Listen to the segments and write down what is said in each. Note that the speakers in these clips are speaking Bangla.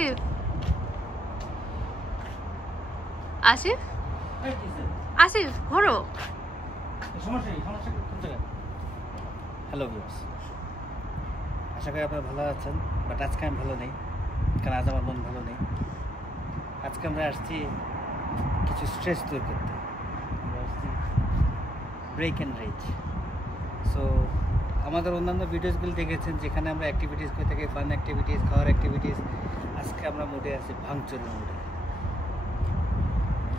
আসিফ আসিফ আসিফ ঘোরো। হ্যালো ভিউয়ার্স, আশা করি আপনারা ভালো আছেন, বাট আজকে আমি ভালো নেই, কারণ আজ আমার মন ভালো নেই। আজকে আমরা আসছি কিছু স্ট্রেস দূর করতে, আমরা আসছি ব্রেক অ্যান্ড রেজ। সো আমাদের অন্যান্য ভিডিওসগুলো দেখেছেন যেখানে আমরা অ্যাক্টিভিটিস করে থাকি, ফান অ্যাক্টিভিটিস, খাওয়ার অ্যাক্টিভিটিস। আজকে আমরা মুডে আছি ভাঙচুরের মুডে।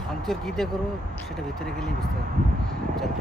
ভাঙচুর কী দিয়ে করবো সেটা ভিতরে গেলেই বুঝতে পারবো। চলো।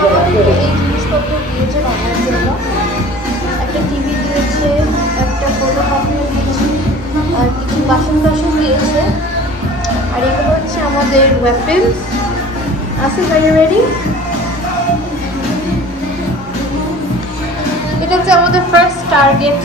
আমাদেরকে এই জিনিসপত্র দিয়েছে বানানোর জন্য। একটা টিভি দিয়েছে, একটা ফটোকপিও দিয়েছে, আর কিছু বাসন টাসন দিয়েছে। আর এগুলো হচ্ছে আমাদের weapons. Asif, are you ready? এটা হচ্ছে আমাদের first target.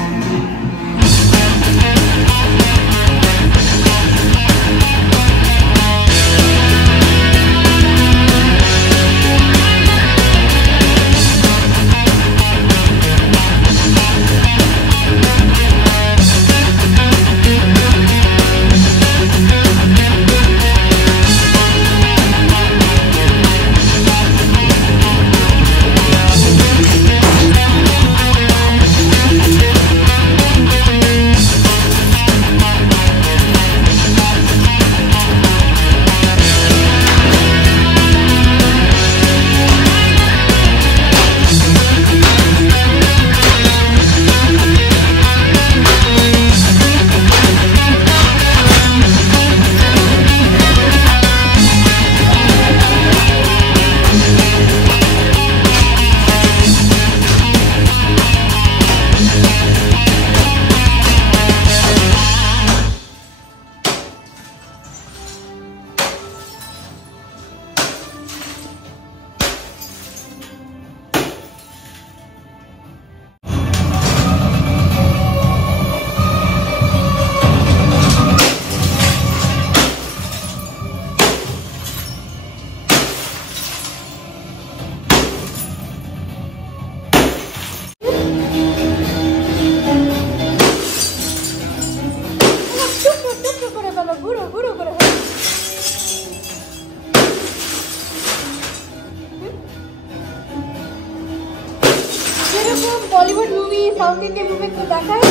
Bollywood movie, south Indian movie তো দেখায়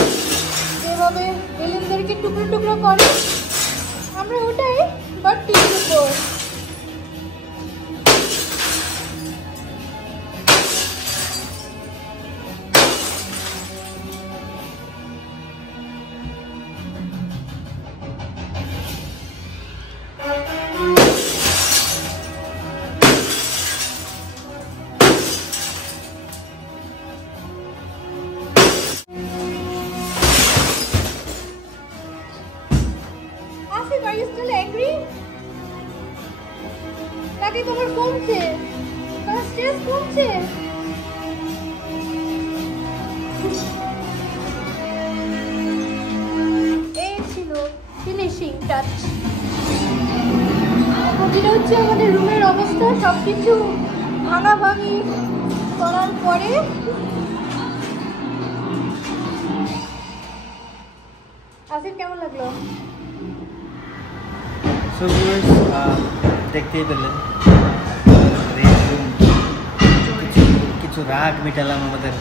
যেভাবে ভিলেনদেরকে টুকরো টুকরো করে, আমরা ওটাই বাট টিভির উপর। Are you still angry? নাকি তোমার কমছে? তোমার স্ট্রেস কমছে? এই ছিল ফিনিশিং টাচ। এটা হচ্ছে আমাদের রুমের অবস্থা। সবকিছু ভাঙাভাঙি করার পরে আসিফ কেমন লাগলো? সো ভিউয়ার্স, দেখতেই পেলেন কিছু রাগ মেটালাম, আমাদের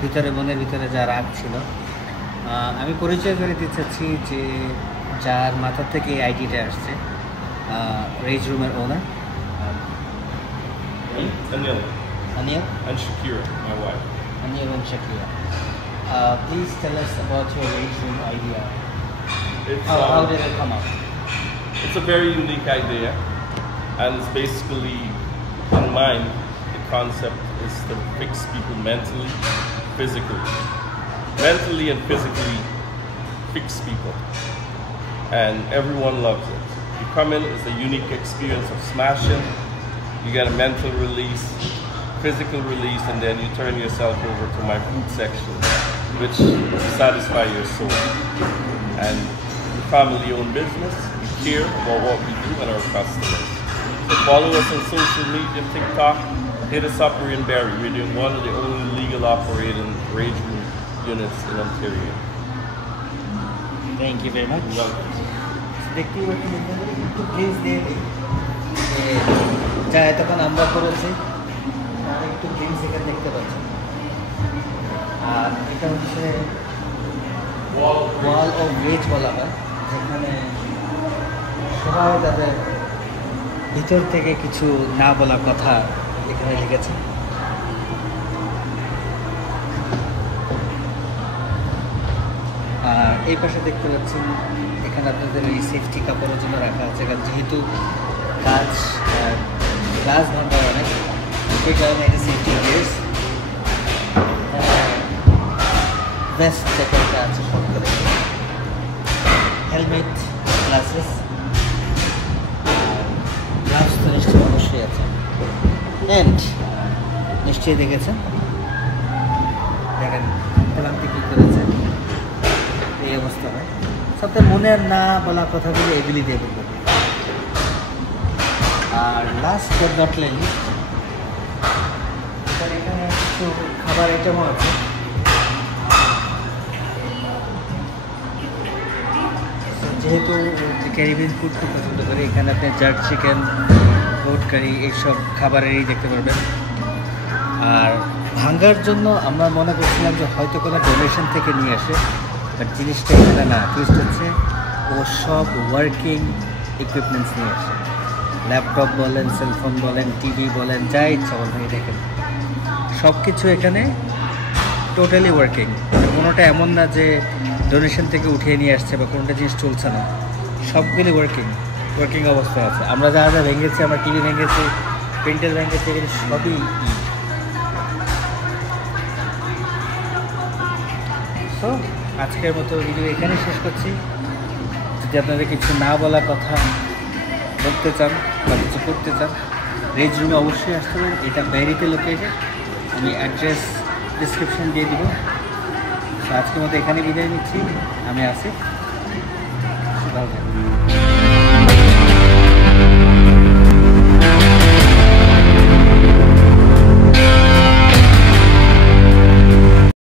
ভিতরে মনের ভিতরে যা রাগ ছিল। আমি পরিচয় করে দিতে চাচ্ছি যে যার মাথা থেকে এই আইডিটা আসছে, রেজ রুমের ওনার Anil. Anil And Shakira, my wife. Anil and Shakira. Please tell us about your rage room idea. It's, How did it come up? It's a very unique idea, and it's basically, in mind, the concept is to fix people mentally, physically. Mentally and physically fix people. And everyone loves it. You come in, it's a unique experience of smashing. You get a mental release, physical release, and then you turn yourself over to my food section, which satisfy your soul. And family-owned business, we care about what we do and our customers. So follow us on social media, TikTok, hit us up, we're in Barrie. We're doing one of the only legal operating rage room units in Ontario. Thank you very much. দেখতেই পাচ্ছেন একটু ড্রিঙ্কস দিয়ে দিই যা এতক্ষণ আমরা করেছি আর একটু ড্রিঙ্কস এখানে দেখতে পাচ্ছেন আর এটা হচ্ছে ওয়াল অফ রেজ বলা হয় যেখানে সবাই তাদের ভিতর থেকে কিছু না বলা কথা এখানে লিখেছে আর এই পাশে দেখতে পাচ্ছেন এখানে আপনাদের এই সেফটি কাপড়ের জন্য রাখা আছে কারণ যেহেতু কাজ গ্লাস ভাঙা অনেক সেই কারণে এটা সেফটি গিয়ার্স বেস্ট জ্যাকেটটা আছে সব করে হেলমেট গ্লাসেস গ্লাভস তো নিশ্চয়ই অবশ্যই আছে অ্যান্ড নিশ্চয়ই দেখেছেন দেখেন ক্লান্তি কী করেছে এই অবস্থা হয় সবথেকে মনের না বলা কথাগুলো এগুলি দিয়ে বলবো আর লাস্ট বাট নট লিস্ট এখানে কিছু খাবার আইটেমও আছে যেহেতু ক্যারিবিয়ান ফুড খুব পছন্দ করে এখানে আপনি জার্ড চিকেন গোট কারি এইসব খাবারেরই দেখতে পারবেন আর ভাঙ্গার জন্য আমরা মনে করছিলাম যে হয়তো কোনো ডোনেশন থেকে নিয়ে আসে বাট জিনিসটা এখানে না টুইস্ট হচ্ছে ও সব ওয়ার্কিং ইকুইপমেন্টস নিয়ে আসে ল্যাপটপ বলেন সেলফোন বলেন টিভি বলেন যা ইচ্ছা বলেন দেখেন সব কিছু এখানে টোটালি ওয়ার্কিং কোনোটা এমন না যে ডোনেশন থেকে উঠিয়ে নিয়ে আসছে বা কোনোটা জিনিস চলছে না সবগুলি ওয়ার্কিং অবস্থায় আছে আমরা যা যা ভেঙেছি আমরা টিভি ভেঙেছি প্রিন্টার ভেঙেছি এগুলো সবই সো আজকের মতো ভিডিও এখানে শেষ করছি যদি আপনাদের কিছু না বলা কথা বলতে চান বা কিছু করতে চান রেজ রুমে অবশ্যই আসতে পারেন এটা ব্যারিতে লোকেশন আমি অ্যাড্রেস ডিসক্রিপশন দিয়ে দিব তো আজকের মতো এখানে বিদায় নিচ্ছি আমি আসিফ ভালো থাকবেন